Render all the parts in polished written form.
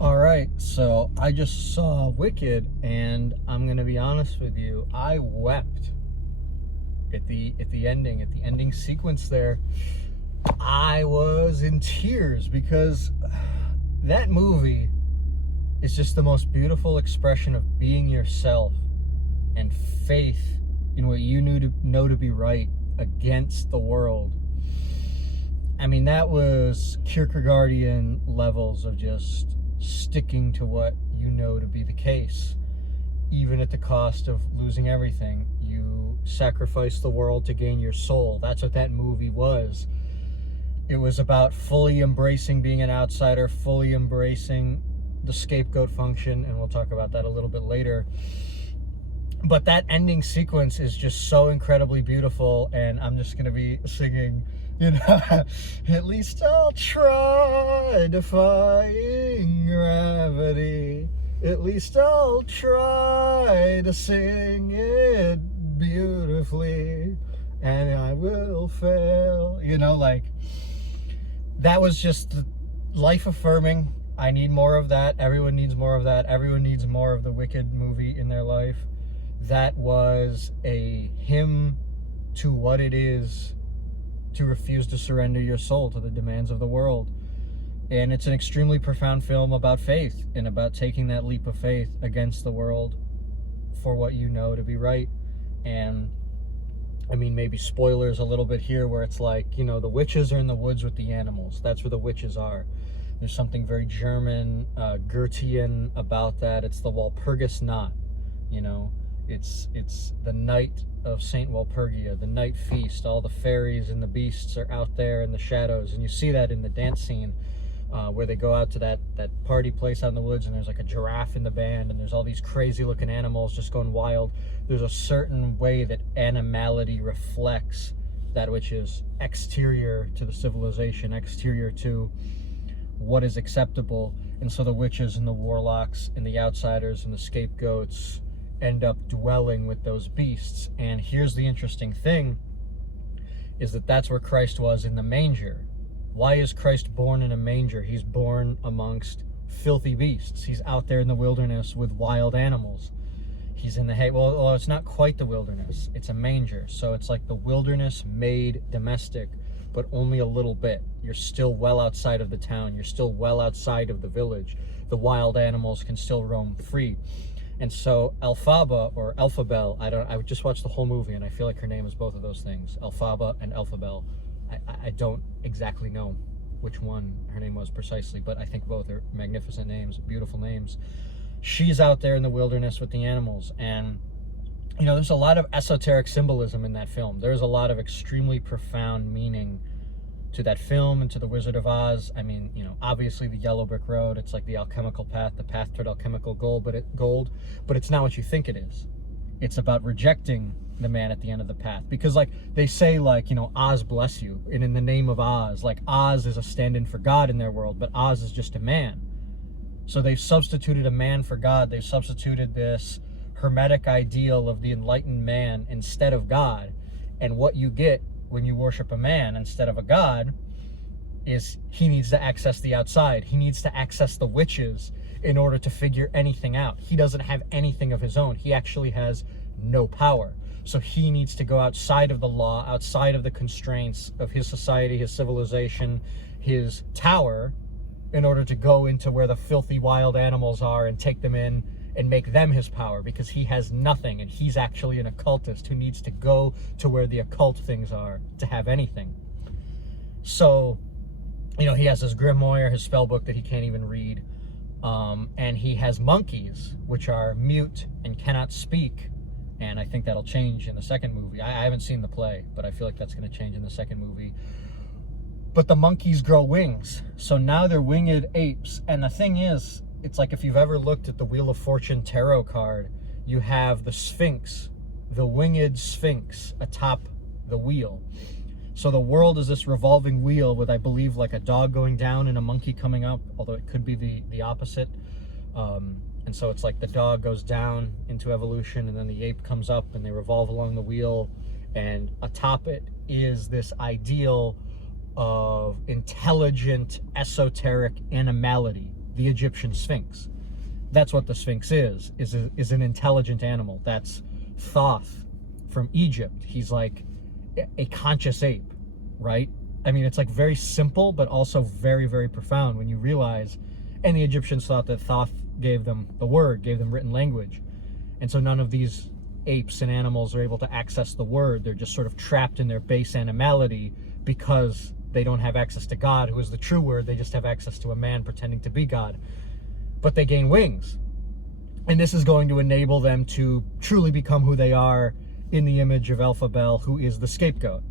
All right, so I just saw Wicked, and I'm gonna be honest with you. I wept at the ending sequence there. I was in tears because that movie is just the most beautiful expression of being yourself and faith in what you know to be right against the world. I mean, that was Kierkegaardian levels of just sticking to what you know to be the case, even at the cost of losing everything. You sacrifice the world to gain your soul. That's what that movie was. It was about fully embracing being an outsider, fully embracing the scapegoat function, and we'll talk about that a little bit later. But that ending sequence is just so incredibly beautiful, and I'm just going to be singing, at least I'll try defying gravity. At least I'll try to sing it beautifully, and I will fail. That was just life affirming. I need more of that. Everyone needs more of that. Everyone needs more of the Wicked movie in their life. That was a hymn to what it is to refuse to surrender your soul to the demands of the world. And it's an extremely profound film about faith and about taking that leap of faith against the world for what you know to be right. And I mean, maybe spoilers a little bit here, where it's like, the witches are in the woods with the animals. That's where the witches are. There's something very German, Goethean about that. It's the Walpurgis knot, It's the night of Saint Walpurgia, the night feast. All the fairies and the beasts are out there in the shadows, and you see that in the dance scene where they go out to that party place out in the woods, and there's like a giraffe in the band, and there's all these crazy looking animals just going wild. There's a certain way that animality reflects that which is exterior to the civilization, exterior to what is acceptable. And so the witches and the warlocks and the outsiders and the scapegoats end up dwelling with those beasts. And here's the interesting thing, is that that's where Christ was, in the manger. Why is Christ born in a manger? He's born amongst filthy beasts. He's out there in the wilderness with wild animals. He's in the hay. Well, it's not quite the wilderness. It's a manger. So it's like the wilderness made domestic, but only a little bit. You're still well outside of the town. You're still well outside of the village. The wild animals can still roam free. And so Elphaba, or Elphabel, I just watched the whole movie, and I feel like her name is both of those things, Elphaba and Elphabel. I don't exactly know which one her name was precisely, but I think both are magnificent names, beautiful names. She's out there in the wilderness with the animals, and there's a lot of esoteric symbolism in that film. There's a lot of extremely profound meaning to that film and to the Wizard of Oz. I mean, obviously the yellow brick road, it's like the alchemical path, the path toward alchemical gold, but it's not what you think it is. It's about rejecting the man at the end of the path. Because they say Oz bless you, and in the name of Oz, Oz is a stand-in for God in their world, but Oz is just a man. So they've substituted a man for God. They've substituted this hermetic ideal of the enlightened man instead of God. And what you get when you worship a man instead of a God is he needs to access the outside. He needs to access the witches in order to figure anything out. He doesn't have anything of his own. He actually has no power. So he needs to go outside of the law, outside of the constraints of his society, his civilization, his tower, in order to go into where the filthy wild animals are and take them in and make them his power, because he has nothing, and he's actually an occultist who needs to go to where the occult things are to have anything. So, he has his grimoire, his spell book that he can't even read, and he has monkeys, which are mute and cannot speak, and I think that'll change in the second movie. I haven't seen the play, but I feel like that's going to change in the second movie. But the monkeys grow wings, so now they're winged apes, and the thing is, it's like if you've ever looked at the Wheel of Fortune tarot card, you have the Sphinx, the winged Sphinx atop the wheel. So the world is this revolving wheel with, I believe, like a dog going down and a monkey coming up, although it could be the opposite. And so it's like the dog goes down into evolution, and then the ape comes up, and they revolve along the wheel, and atop it is this ideal of intelligent, esoteric animality. the Egyptian Sphinx. That's what the Sphinx is an intelligent animal. That's Thoth from Egypt. He's like a conscious ape, right? I mean, it's like very simple, but also very, very profound when you realize, and the Egyptians thought that Thoth gave them the word, gave them written language. And so none of these apes and animals are able to access the word. They're just sort of trapped in their base animality because they don't have access to God, who is the true word. They just have access to a man pretending to be God. But they gain wings. And this is going to enable them to truly become who they are in the image of Alpha Bel, who is the scapegoat.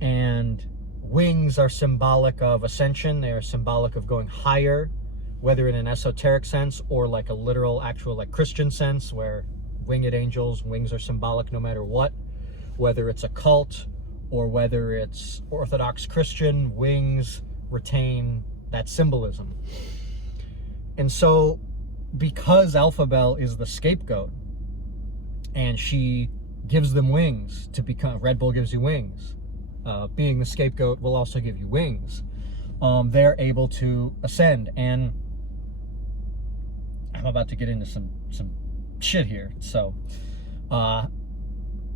And wings are symbolic of ascension. They are symbolic of going higher, whether in an esoteric sense or like a literal, actual, like Christian sense, where winged angels, wings are symbolic no matter what, whether it's a cult or whether it's Orthodox Christian, wings retain that symbolism. And so, because Alpha Bel is the scapegoat, and she gives them wings to become, Red Bull gives you wings. Being the scapegoat will also give you wings. They're able to ascend. And I'm about to get into some shit here. So,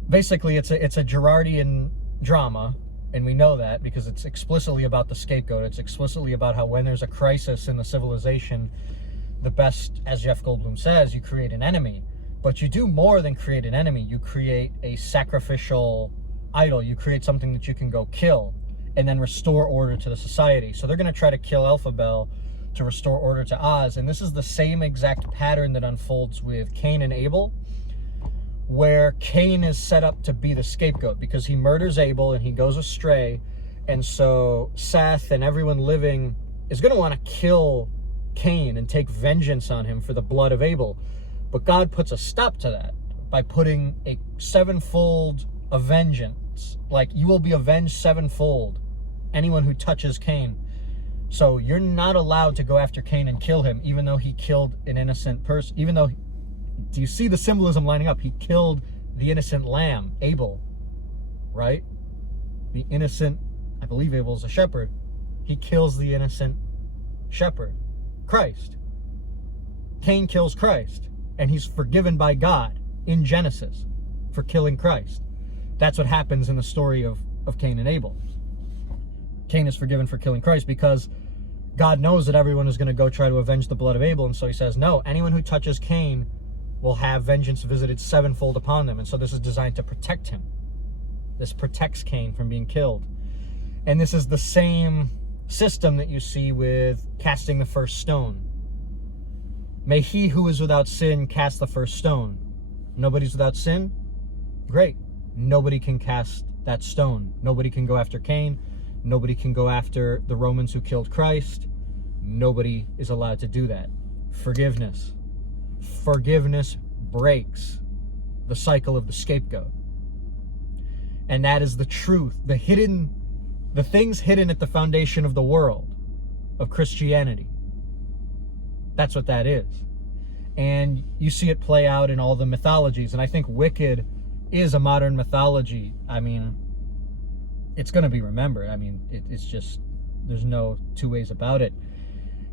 basically, it's a Gerardian drama, and we know that because it's explicitly about the scapegoat. It's explicitly about how when there's a crisis in the civilization, the best, as Jeff Goldblum says, you create an enemy. But you do more than create an enemy. You create a sacrificial idol. You create something that you can go kill and then restore order to the society. So they're going to try to kill Alpha Bel to restore order to Oz. And this is the same exact pattern that unfolds with Cain and Abel, where Cain is set up to be the scapegoat because he murders Abel and he goes astray. And so Seth and everyone living is going to want to kill Cain and take vengeance on him for the blood of Abel. But God puts a stop to that by putting a sevenfold of vengeance. Like, you will be avenged sevenfold, anyone who touches Cain. So you're not allowed to go after Cain and kill him, even though he killed an innocent person. Even though, do you see the symbolism lining up? He killed the innocent lamb, Abel, right? The innocent, I believe Abel's a shepherd. He kills the innocent shepherd, Christ. Cain kills Christ, and he's forgiven by God in Genesis for killing Christ. That's what happens in the story of Cain and Abel. Cain is forgiven for killing Christ because God knows that everyone is going to go try to avenge the blood of Abel, and so he says, no, anyone who touches Cain will have vengeance visited sevenfold upon them. And so this is designed to protect him. This protects Cain from being killed. And this is the same system that you see with casting the first stone. May he who is without sin cast the first stone. Nobody's without sin? Great. Nobody can cast that stone. Nobody can go after Cain. Nobody can go after the Romans who killed Christ. Nobody is allowed to do that. Forgiveness. Forgiveness breaks the cycle of the scapegoat. And that is the truth. The things hidden at the foundation of the world, of Christianity. That's what that is. And you see it play out in all the mythologies. And I think Wicked is a modern mythology. I mean, it's going to be remembered. I mean, it's just, there's no two ways about it.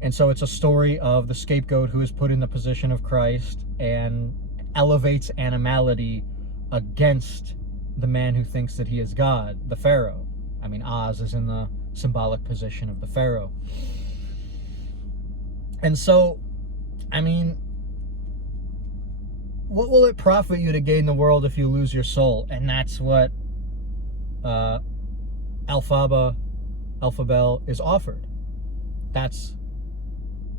And so it's a story of the scapegoat who is put in the position of Christ and elevates animality against the man who thinks that he is God, the Pharaoh. I mean, Oz is in the symbolic position of the Pharaoh. And so, I mean, what will it profit you to gain the world if you lose your soul? And that's what Alpha Bel is offered. That's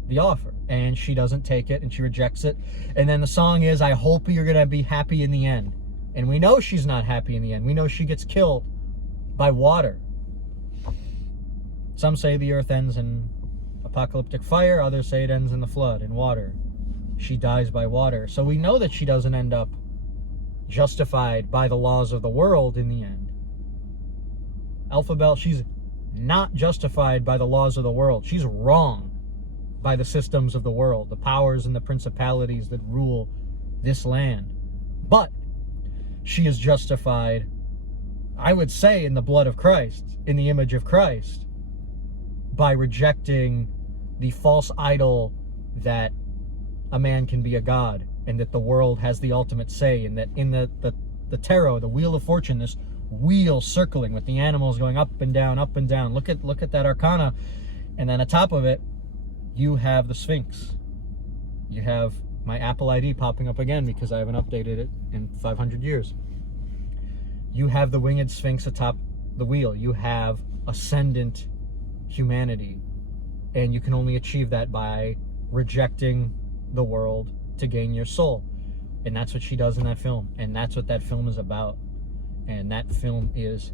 the offer. And she doesn't take it, and she rejects it. And then the song is, I hope you're going to be happy in the end. And we know she's not happy in the end. We know she gets killed by water. Some say the earth ends in apocalyptic fire. Others say it ends in the flood, in water. She dies by water. So we know that she doesn't end up justified by the laws of the world in the end. Alpha Bel, she's not justified by the laws of the world. She's wrong by the systems of the world, the powers and the principalities that rule this land. But she is justified, I would say, in the blood of Christ, in the image of Christ, by rejecting the false idol that a man can be a god and that the world has the ultimate say, and that in the tarot, the Wheel of Fortune, this wheel circling with the animals going up and down, up and down. Look at that arcana, and then on top of it, you have the Sphinx. You have my Apple ID popping up again because I haven't updated it in 500 years. You have the winged Sphinx atop the wheel. You have ascendant humanity, and you can only achieve that by rejecting the world to gain your soul. And that's what she does in that film, and that's what that film is about. And that film is